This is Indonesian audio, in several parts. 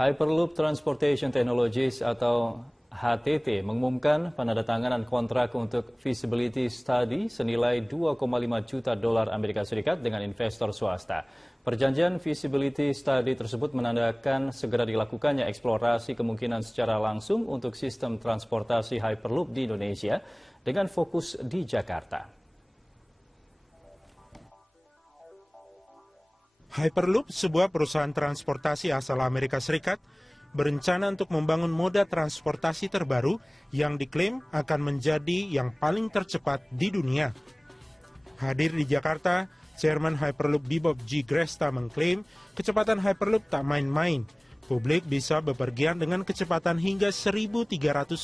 Hyperloop Transportation Technologies atau HTT mengumumkan penandatanganan kontrak untuk feasibility study senilai 2,5 juta dolar Amerika Serikat dengan investor swasta. Perjanjian feasibility study tersebut menandakan segera dilakukannya eksplorasi kemungkinan secara langsung untuk sistem transportasi Hyperloop di Indonesia dengan fokus di Jakarta. Hyperloop, sebuah perusahaan transportasi asal Amerika Serikat, berencana untuk membangun moda transportasi terbaru yang diklaim akan menjadi yang paling tercepat di dunia. Hadir di Jakarta, Chairman Hyperloop Bebob G. Gresta mengklaim kecepatan Hyperloop tak main-main. Publik bisa bepergian dengan kecepatan hingga 1.300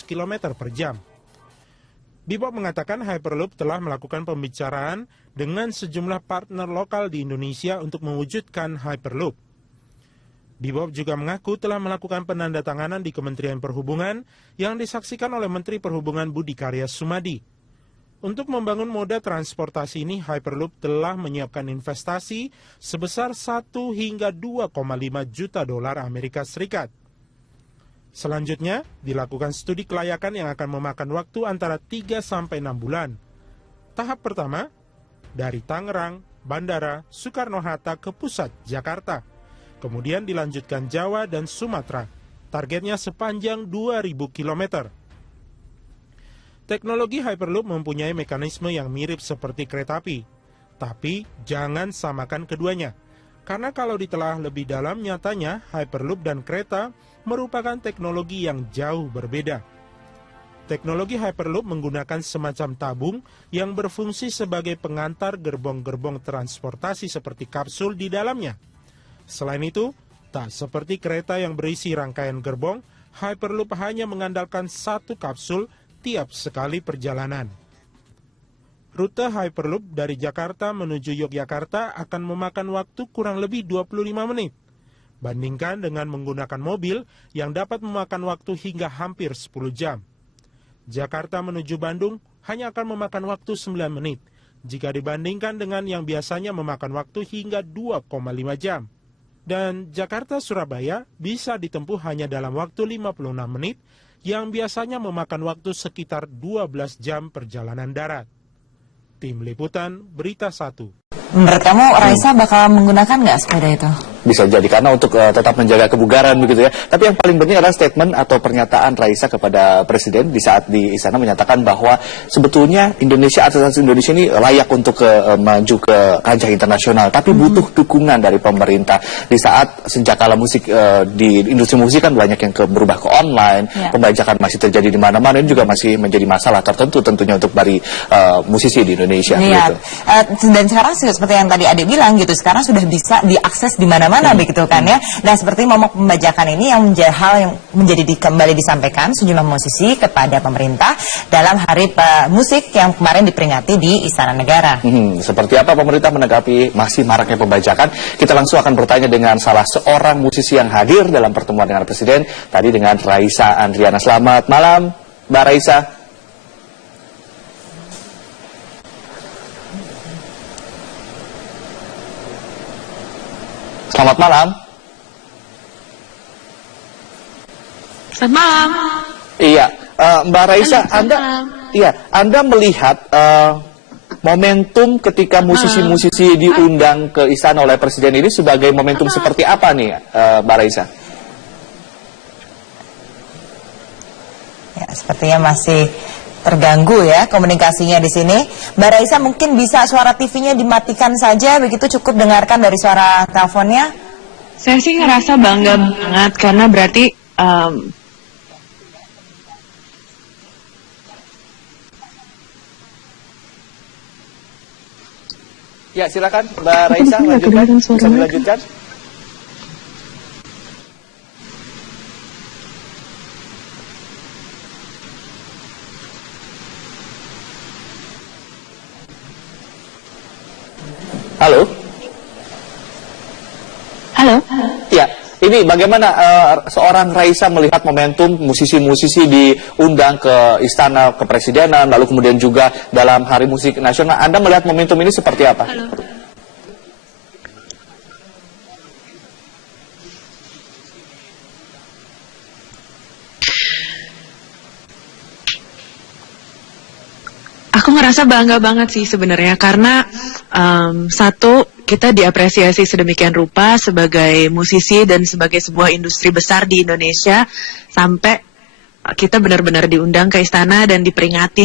km per jam. Bebob mengatakan Hyperloop telah melakukan pembicaraan dengan sejumlah partner lokal di Indonesia untuk mewujudkan Hyperloop. Bebob juga mengaku telah melakukan penandatanganan di Kementerian Perhubungan yang disaksikan oleh Menteri Perhubungan Budi Karya Sumadi. Untuk membangun moda transportasi ini, Hyperloop telah menyiapkan investasi sebesar 1 hingga 2,5 juta dolar Amerika Serikat. Selanjutnya, dilakukan studi kelayakan yang akan memakan waktu antara 3 sampai 6 bulan. Tahap pertama, dari Tangerang, Bandara Soekarno-Hatta ke pusat Jakarta. Kemudian dilanjutkan Jawa dan Sumatera. Targetnya sepanjang 2.000 km. Teknologi Hyperloop mempunyai mekanisme yang mirip seperti kereta api. Tapi jangan samakan keduanya. Karena kalau ditelaah lebih dalam, nyatanya Hyperloop dan kereta merupakan teknologi yang jauh berbeda. Teknologi Hyperloop menggunakan semacam tabung yang berfungsi sebagai pengantar gerbong-gerbong transportasi seperti kapsul di dalamnya. Selain itu, tak seperti kereta yang berisi rangkaian gerbong, Hyperloop hanya mengandalkan satu kapsul tiap sekali perjalanan. Rute Hyperloop dari Jakarta menuju Yogyakarta akan memakan waktu kurang lebih 25 menit. Bandingkan dengan menggunakan mobil yang dapat memakan waktu hingga hampir 10 jam. Jakarta menuju Bandung hanya akan memakan waktu 9 menit, jika dibandingkan dengan yang biasanya memakan waktu hingga 2,5 jam. Dan Jakarta-Surabaya bisa ditempuh hanya dalam waktu 56 menit, yang biasanya memakan waktu sekitar 12 jam perjalanan darat. Tim Liputan, Berita 1. Menurut kamu, Raisa bakal menggunakan nggak sepeda itu? Bisa jadi, karena untuk tetap menjaga kebugaran begitu ya. Tapi yang paling penting adalah statement atau pernyataan Raisa kepada Presiden di saat di istana menyatakan bahwa sebetulnya Indonesia, artis Indonesia ini layak untuk maju ke kancah internasional, tapi butuh dukungan dari pemerintah. Di saat senjakala musik di industri musik kan banyak yang berubah ke online, pembajakan masih terjadi di mana-mana, ini juga masih menjadi masalah tertentu tentunya untuk dari musisi di Indonesia. Iya. Gitu. Dan sekarang seperti yang tadi Ade bilang gitu, sekarang sudah bisa diakses di mana-mana begitu kan ya. Nah, seperti momok pembajakan ini yang menjadi hal yang kembali disampaikan sejumlah musisi kepada pemerintah dalam hari musik yang kemarin diperingati di Istana Negara. Seperti apa pemerintah menanggapi masih maraknya pembajakan? Kita langsung akan bertanya dengan salah seorang musisi yang hadir dalam pertemuan dengan Presiden tadi, dengan Raisa Andriana. Selamat malam, Mbak Raisa. Selamat malam. Selamat malam. Iya, Mbak Raisa, Anda melihat momentum ketika musisi-musisi diundang ke istana oleh Presiden ini sebagai momentum seperti apa nih, Mbak Raisa? Ya, sepertinya masih terganggu ya komunikasinya di sini. Mbak Raisa, mungkin bisa suara TV-nya dimatikan saja, begitu cukup dengarkan dari suara teleponnya. Saya sih ngerasa bangga banget karena berarti Ya, silakan Mbak Raisa, lanjutkan. Bisa dilanjutkan. Halo? halo. Ya, ini bagaimana seorang Raisa melihat momentum musisi-musisi diundang ke istana kepresidenan, lalu kemudian juga dalam Hari Musik Nasional. Anda melihat momentum ini seperti apa? Halo. Aku ngerasa bangga banget sih sebenarnya karena satu, kita diapresiasi sedemikian rupa sebagai musisi dan sebagai sebuah industri besar di Indonesia, sampai kita benar-benar diundang ke istana dan diperingati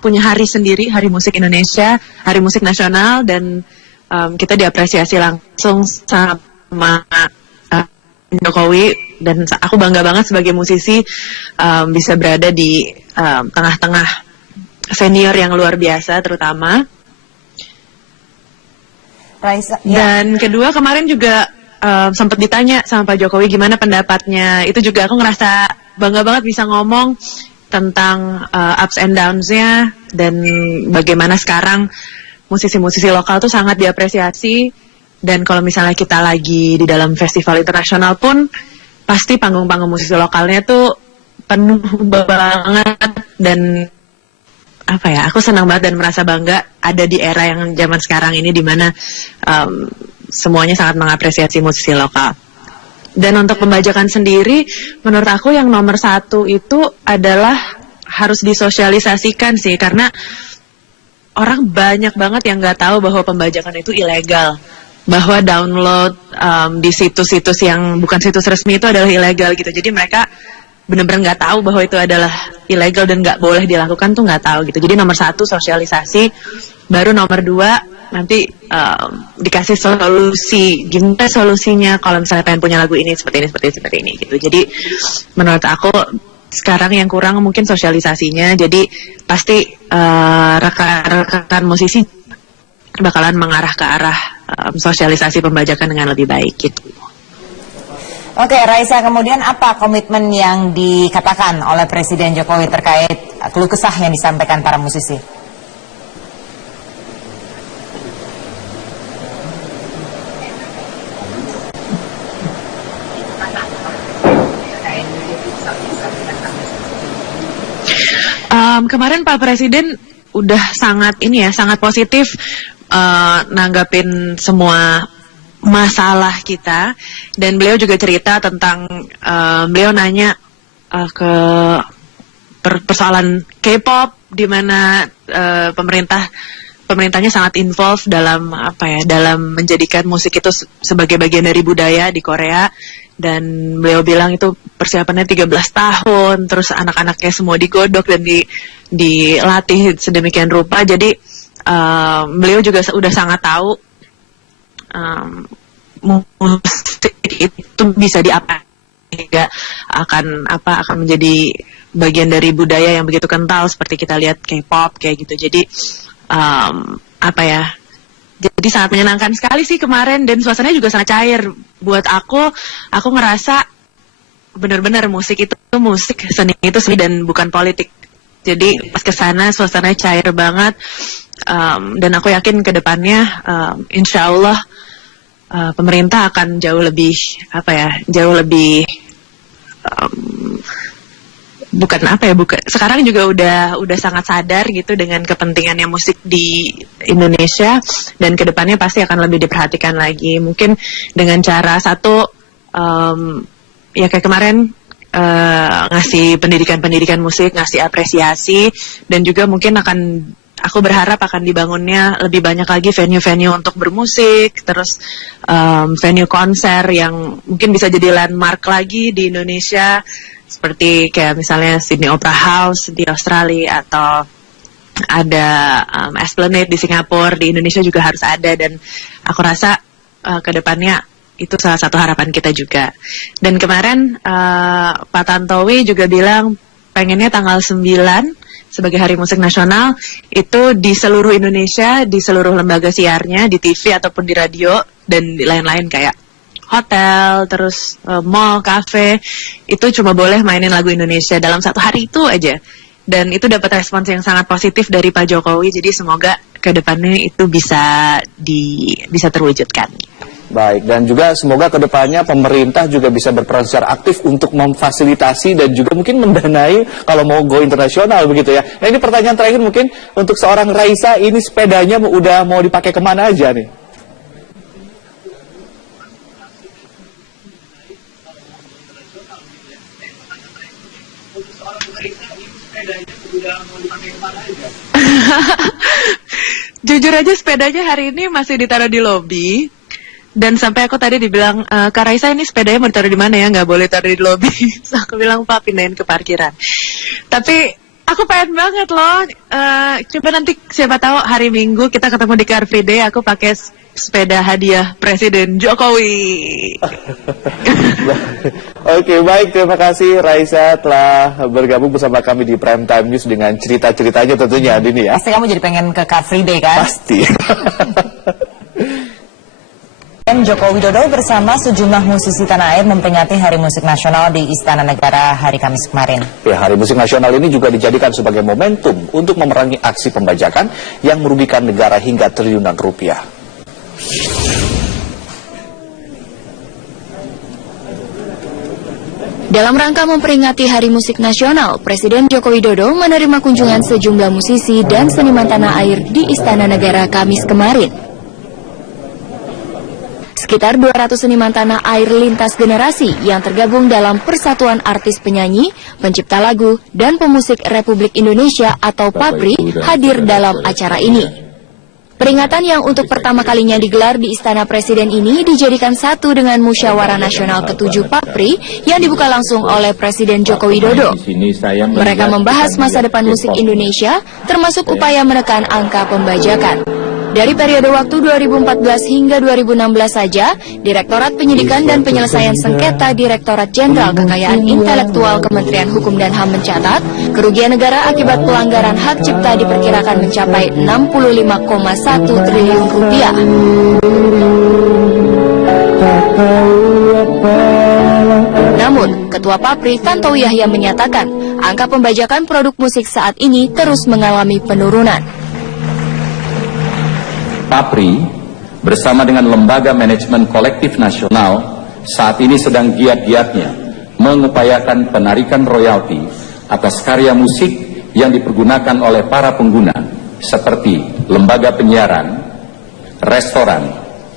punya hari sendiri, Hari Musik Indonesia, Hari Musik Nasional, dan kita diapresiasi langsung sama Jokowi. Dan aku bangga banget sebagai musisi bisa berada di tengah-tengah senior yang luar biasa terutama. Raisa, Dan kedua, kemarin juga sempat ditanya sama Pak Jokowi gimana pendapatnya. Itu juga aku ngerasa bangga banget bisa ngomong tentang ups and downs-nya dan bagaimana sekarang musisi-musisi lokal tuh sangat diapresiasi. Dan kalau misalnya kita lagi di dalam festival internasional pun pasti panggung-panggung musisi lokalnya tuh penuh banget. Dan apa ya, aku senang banget dan merasa bangga ada di era yang zaman sekarang ini di mana semuanya sangat mengapresiasi musisi lokal. Dan untuk pembajakan sendiri, menurut aku yang nomor satu itu adalah harus disosialisasikan sih, karena orang banyak banget yang nggak tahu bahwa pembajakan itu ilegal, bahwa download di situs-situs yang bukan situs resmi itu adalah ilegal gitu. Jadi mereka benar-benar nggak tahu bahwa itu adalah ilegal dan nggak boleh dilakukan tuh nggak tahu gitu. Jadi nomor satu sosialisasi, baru nomor dua nanti dikasih solusi, gimana solusinya kalau misalnya pengen punya lagu ini seperti ini gitu. Jadi menurut aku sekarang yang kurang mungkin sosialisasinya. Jadi pasti rekan-rekan musisi bakalan mengarah ke arah sosialisasi pembajakan dengan lebih baik gitu. Oke, Raisa, kemudian apa komitmen yang dikatakan oleh Presiden Jokowi terkait keluh kesah yang disampaikan para musisi? Kemarin Pak Presiden udah sangat positif nanggapin semua masalah kita, dan beliau juga cerita tentang beliau nanya ke persoalan K-pop di mana pemerintahnya sangat involved dalam dalam menjadikan musik itu sebagai bagian dari budaya di Korea. Dan beliau bilang itu persiapannya 13 tahun, terus anak-anaknya semua digodok dan dilatih sedemikian rupa. Jadi beliau juga udah sangat tahu musik itu bisa diapain, akan menjadi bagian dari budaya yang begitu kental seperti kita lihat K-pop kayak gitu. Jadi jadi sangat menyenangkan sekali sih kemarin, dan suasananya juga sangat cair. Buat aku ngerasa benar-benar musik itu musik, seni itu seni dan bukan politik. Jadi pas kesana suasananya cair banget, dan aku yakin ke depannya insya Allah pemerintah akan jauh lebih sekarang juga udah sangat sadar gitu dengan kepentingannya musik di Indonesia, dan kedepannya pasti akan lebih diperhatikan lagi, mungkin dengan cara satu kayak kemarin ngasih pendidikan musik, ngasih apresiasi, dan juga mungkin aku berharap akan dibangunnya lebih banyak lagi venue-venue untuk bermusik, terus venue konser yang mungkin bisa jadi landmark lagi di Indonesia, seperti kayak misalnya Sydney Opera House di Australia, atau ada Esplanade di Singapura. Di Indonesia juga harus ada, dan aku rasa ke depannya itu salah satu harapan kita juga. Dan kemarin Pak Tantowi juga bilang pengennya tanggal 9 sebagai Hari Musik Nasional itu di seluruh Indonesia, di seluruh lembaga siarnya, di TV ataupun di radio, dan di lain-lain kayak hotel, terus mall, cafe, itu cuma boleh mainin lagu Indonesia dalam satu hari itu aja. Dan itu dapat respons yang sangat positif dari Pak Jokowi, jadi semoga ke depannya itu bisa terwujudkan. Baik, dan juga semoga ke depannya pemerintah juga bisa berperan secara aktif untuk memfasilitasi dan juga mungkin mendanai kalau mau go internasional begitu ya. Nah, ini pertanyaan terakhir mungkin untuk seorang Raisa, ini sepedanya udah mau dipakai kemana aja nih? Untuk seorang Raisa ini sepedanya Jujur aja sepedanya hari ini masih ditaruh di lobi. Dan sampai aku tadi dibilang, Kak Raisa ini sepedanya mau ditaruh di mana ya? Nggak boleh taruh di lobi. So, aku bilang, Pak pindahin ke parkiran. Tapi aku pengen banget loh. Coba nanti siapa tahu hari Minggu kita ketemu di Car Free Day, aku pakai sepeda hadiah Presiden Jokowi. Oke, baik. Terima kasih Raisa telah bergabung bersama kami di Prime Time News dengan cerita-ceritanya tentunya, Dini ya. Pasti kamu jadi pengen ke Car Free Day kan? Pasti. Joko Widodo bersama sejumlah musisi tanah air memperingati Hari Musik Nasional di Istana Negara hari Kamis kemarin. Ya, Hari Musik Nasional ini juga dijadikan sebagai momentum untuk memerangi aksi pembajakan yang merugikan negara hingga triliunan rupiah. Dalam rangka memperingati Hari Musik Nasional, Presiden Joko Widodo menerima kunjungan sejumlah musisi dan seniman tanah air di Istana Negara Kamis kemarin. Sekitar 200 seniman tanah air lintas generasi yang tergabung dalam Persatuan Artis Penyanyi, Pencipta Lagu, dan Pemusik Republik Indonesia atau PAPRI hadir dalam acara ini. Peringatan yang untuk pertama kalinya digelar di Istana Presiden ini dijadikan satu dengan Musyawarah Nasional ke-7 PAPRI yang dibuka langsung oleh Presiden Joko Widodo. Mereka membahas masa depan musik Indonesia, termasuk upaya menekan angka pembajakan. Dari periode waktu 2014 hingga 2016 saja, Direktorat Penyidikan dan Penyelesaian Sengketa Direktorat Jenderal Kekayaan Intelektual Kementerian Hukum dan HAM mencatat, kerugian negara akibat pelanggaran hak cipta diperkirakan mencapai 65,1 triliun rupiah. Namun, Ketua PAPRI Tantowi Yahya menyatakan, angka pembajakan produk musik saat ini terus mengalami penurunan. PAPRI bersama dengan Lembaga Manajemen Kolektif Nasional saat ini sedang giat-giatnya mengupayakan penarikan royalti atas karya musik yang dipergunakan oleh para pengguna seperti lembaga penyiaran, restoran,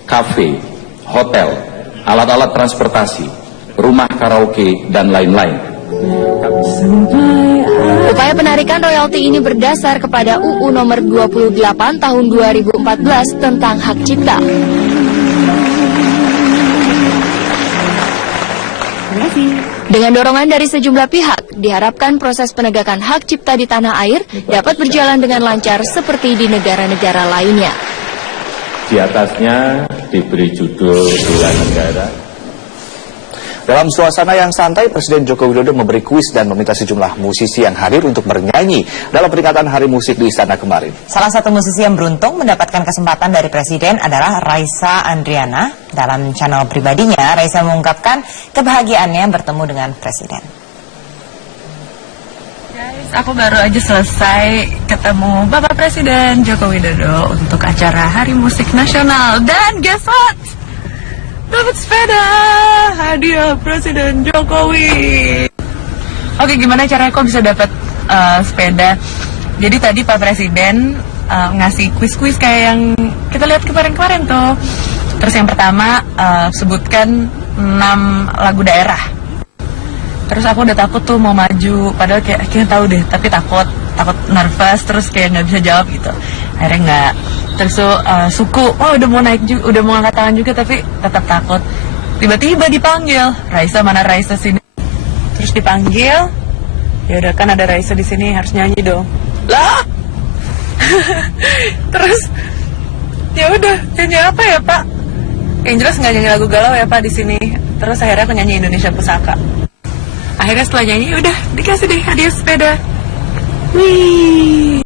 kafe, hotel, alat-alat transportasi, rumah karaoke, dan lain-lain. Upaya penarikan royalti ini berdasar kepada UU nomor 28 tahun 2014 tentang hak cipta. Dengan dorongan dari sejumlah pihak, diharapkan proses penegakan hak cipta di tanah air dapat berjalan dengan lancar seperti di negara-negara lainnya. Di atasnya diberi judul Bela Negara. Dalam suasana yang santai, Presiden Joko Widodo memberi kuis dan meminta sejumlah musisi yang hadir untuk bernyanyi dalam peringatan Hari Musik di Istana kemarin. Salah satu musisi yang beruntung mendapatkan kesempatan dari Presiden adalah Raisa Andriana. Dalam channel pribadinya, Raisa mengungkapkan kebahagiaannya bertemu dengan Presiden. Guys, aku baru aja selesai ketemu Bapak Presiden Joko Widodo untuk acara Hari Musik Nasional. Dan guess what? Dapat sepeda hadiah Presiden Jokowi. Oke, gimana caranya kok bisa dapat sepeda? Jadi tadi Pak Presiden ngasih kuis-kuis kayak yang kita lihat kemarin-kemarin tuh. Terus yang pertama sebutkan 6 lagu daerah. Terus aku udah takut tuh mau maju, padahal kayak tahu deh, tapi takut nervous, terus kayak nggak bisa jawab gitu. Akhirnya nggak. Terus suku, udah mau naik juga, udah mau angkat tangan juga, tapi tetap takut. Tiba-tiba dipanggil, Raisa, mana Raisa sini? Terus dipanggil, ya udah kan ada Raisa di sini, harus nyanyi dong. Lah, terus ya udah nyanyi apa ya Pak? Yang jelas nggak nyanyi lagu galau ya Pak di sini. Terus akhirnya aku nyanyi Indonesia Pusaka. Akhirnya setelah nyanyi, udah dikasih deh hadiah sepeda. Wih.